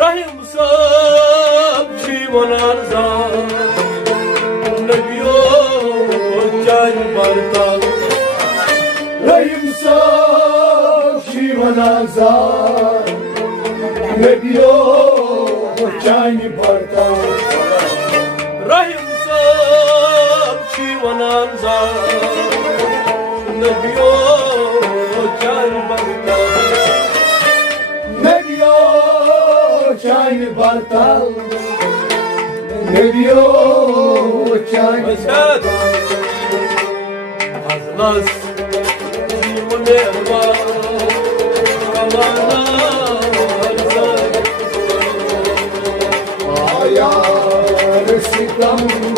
رحم صاحب جیوان زار نبیو جای برتا رحم صاحب جیوان زار نبیو جای برتا رحم صاحب جیوان زار نبیو جای برتا نبیو جای برتا نبیو جای مشهد Hazlas Simone var Ayar Siklam